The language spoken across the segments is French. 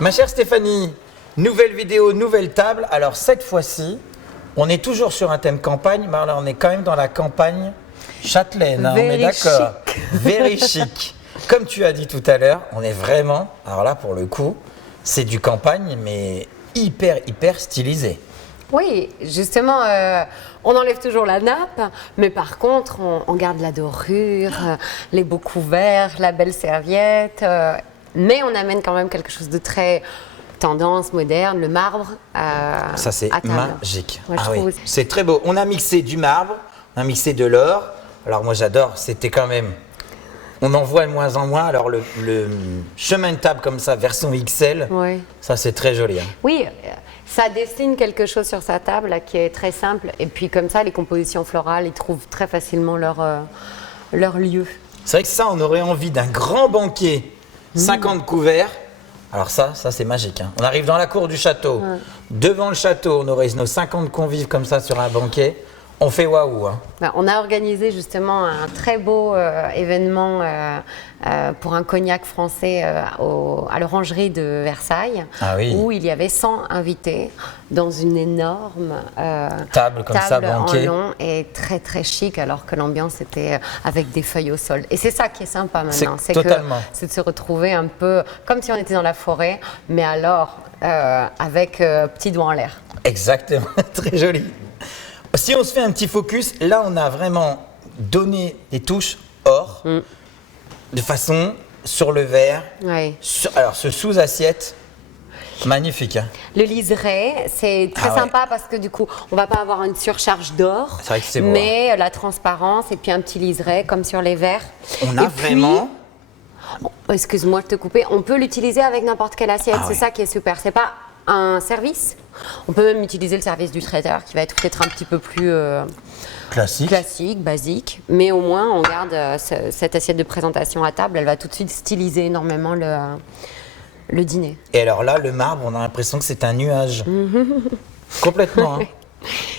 Ma chère Stéphanie, nouvelle vidéo, nouvelle table. Alors cette fois-ci, on est toujours sur un thème campagne, mais alors on est quand même dans la campagne châtelaine, hein, on est d'accord. Very chic. Comme tu as dit tout à l'heure, on est vraiment, alors là pour le coup, c'est du campagne, mais hyper stylisé. Oui, justement, on enlève toujours la nappe, mais par contre, on garde la dorure, les beaux couverts, la belle serviette, mais on amène quand même quelque chose de très tendance, moderne, le marbre. Ça, c'est magique. Moi, je trouve oui. C'est très beau. On a mixé du marbre, on a mixé de l'or. Alors moi, j'adore, c'était quand même... On en voit de moins en moins. Alors le chemin de table comme ça, version XL, oui. Ça c'est très joli. Hein. Oui, ça dessine quelque chose sur sa table là, qui est très simple. Et puis comme ça, les compositions florales, ils trouvent très facilement leur lieu. C'est vrai que ça, on aurait envie d'un grand banquet, 50 couverts. Alors ça c'est magique. Hein. On arrive dans la cour du château. Devant le château, on aurait nos 50 convives comme ça sur un banquet. On fait waouh. Hein. On a organisé justement un très beau événement pour un cognac français à l'orangerie de Versailles, où il y avait 100 invités dans une énorme table comme ça, banquet. En long et très chic, alors que l'ambiance était avec des feuilles au sol. Et c'est ça qui est sympa maintenant, c'est de se retrouver un peu comme si on était dans la forêt, mais alors avec petits doigts en l'air. Exactement, très joli. Si on se fait un petit focus, là on a vraiment donné des touches or, de façon sur le verre, alors ce sous-assiette, magnifique. Hein. Le liseré, c'est très sympa parce que du coup, on va pas avoir une surcharge d'or, mais la transparence et puis un petit liseré comme sur les verres. On a vraiment... Excuse-moi de te couper, on peut l'utiliser avec n'importe quelle assiette, c'est ça qui est super, c'est pas un service. On peut même utiliser le service du traiteur qui va être peut-être un petit peu plus classique, basique, mais au moins on garde cette assiette de présentation à table, elle va tout de suite styliser énormément le dîner. Et alors là, le marbre, on a l'impression que c'est un nuage. Complètement. Hein.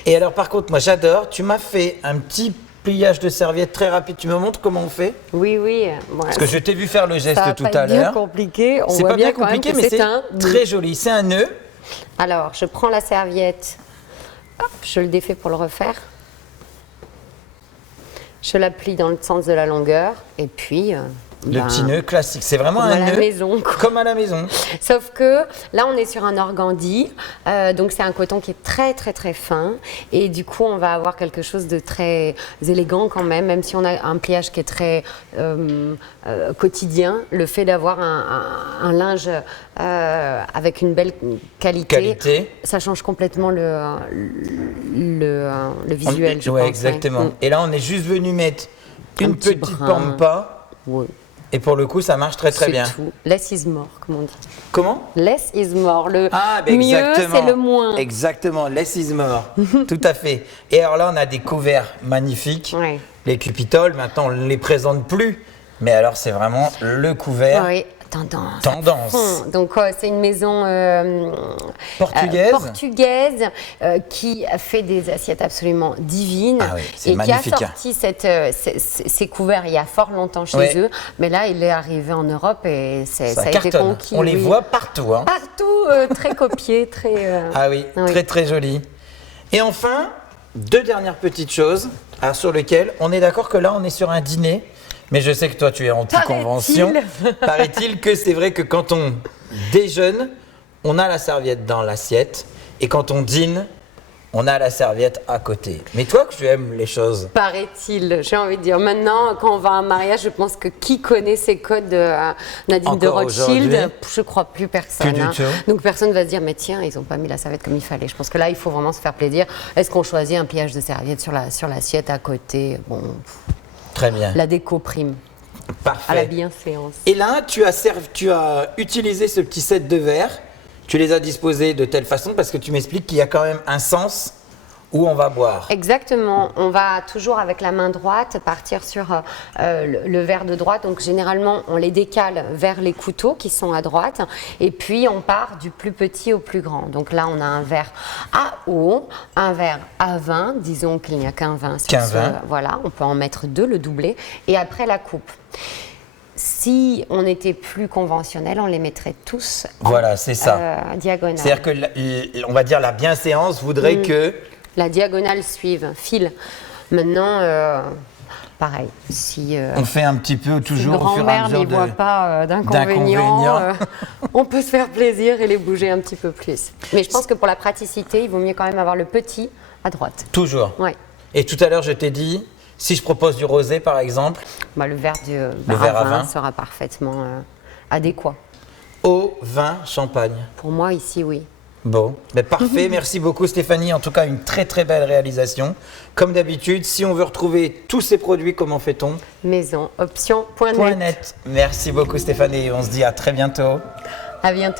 Et alors par contre, moi j'adore, tu m'as fait un petit pliage de serviette très rapide. Tu me montres comment on fait? Oui. Parce que je t'ai vu faire le geste tout à l'heure. C'est bien compliqué. C'est pas bien compliqué, mais c'est très joli. C'est un nœud. Alors, je prends la serviette, hop, je le défais pour le refaire. Je la plie dans le sens de la longueur et puis... le petit nœud classique, c'est vraiment un nœud comme à la maison. Sauf que là, on est sur un organdie, donc c'est un coton qui est très fin. Et du coup, on va avoir quelque chose de très élégant quand même si on a un pliage qui est très quotidien. Le fait d'avoir un linge avec une belle qualité, ça change complètement le visuel, je pense. Exactement. Ouais. Et là, on est juste venu mettre une petite pampa. Oui. Et pour le coup, ça marche très bien. C'est tout. Less is more, comme on dit. Comment? Less is more. Le mieux, c'est le moins. Exactement, less is more. Tout à fait. Et alors là, on a des couverts magnifiques. Oui. Les Cupitoles, maintenant, on ne les présente plus. Mais alors, c'est vraiment le couvert. Oui. Tendance. Donc c'est une maison portugaise qui a fait des assiettes absolument divines et magnifique. Qui a sorti ces couverts il y a fort longtemps chez eux. Mais là, il est arrivé en Europe et ça a été conquis. On les voit partout. Hein. Partout, très copiés, très... très joli. Et enfin, deux dernières petites choses sur lesquelles on est d'accord que là, on est sur un dîner. Mais je sais que toi, tu es anti-convention. Paraît-il que c'est vrai que quand on déjeune, on a la serviette dans l'assiette. Et quand on dîne, on a la serviette à côté. Mais toi, que tu aimes les choses. Paraît-il, j'ai envie de dire. Maintenant, quand on va à un mariage, je pense que qui connaît ces codes de Nadine de Rothschild, je crois plus personne. Plus du tout. Donc personne va se dire, mais tiens, ils n'ont pas mis la serviette comme il fallait. Je pense que là, il faut vraiment se faire plaisir. Est-ce qu'on choisit un pliage de serviette sur l'assiette à côté? Bon... Très bien. La déco prime. Parfait. À la bienséance. Et là, tu as utilisé ce petit set de verres. Tu les as disposés de telle façon parce que tu m'expliques qu'il y a quand même un sens où on va boire. Exactement. On va toujours avec la main droite partir sur le verre de droite. Donc généralement, on les décale vers les couteaux qui sont à droite. Et puis, on part du plus petit au plus grand. Donc là, on a un verre à eau, un verre à vin. Disons qu'il n'y a qu'un vin sur Voilà, on peut en mettre deux, le doubler. Et après, la coupe. Si on était plus conventionnel, on les mettrait tous voilà, c'est ça. Diagonale. C'est-à-dire que, on va dire, la bienséance voudrait que... La diagonale suive, file. Maintenant, pareil, si... on fait un petit peu toujours si au fur et à mesure grand-mère n'y voit pas d'inconvénients, on peut se faire plaisir et les bouger un petit peu plus. Mais je pense que pour la praticité, il vaut mieux quand même avoir le petit à droite. Toujours. Ouais. Et tout à l'heure, je t'ai dit, si je propose du rosé, par exemple, Le verre à vin sera parfaitement adéquat. Eau, vin, champagne. Pour moi, ici, oui. Bon, parfait. Merci beaucoup Stéphanie. En tout cas, une très très belle réalisation. Comme d'habitude, si on veut retrouver tous ces produits, comment fait-on? Maisonoption.net. Merci beaucoup Stéphanie. On se dit à très bientôt. À bientôt.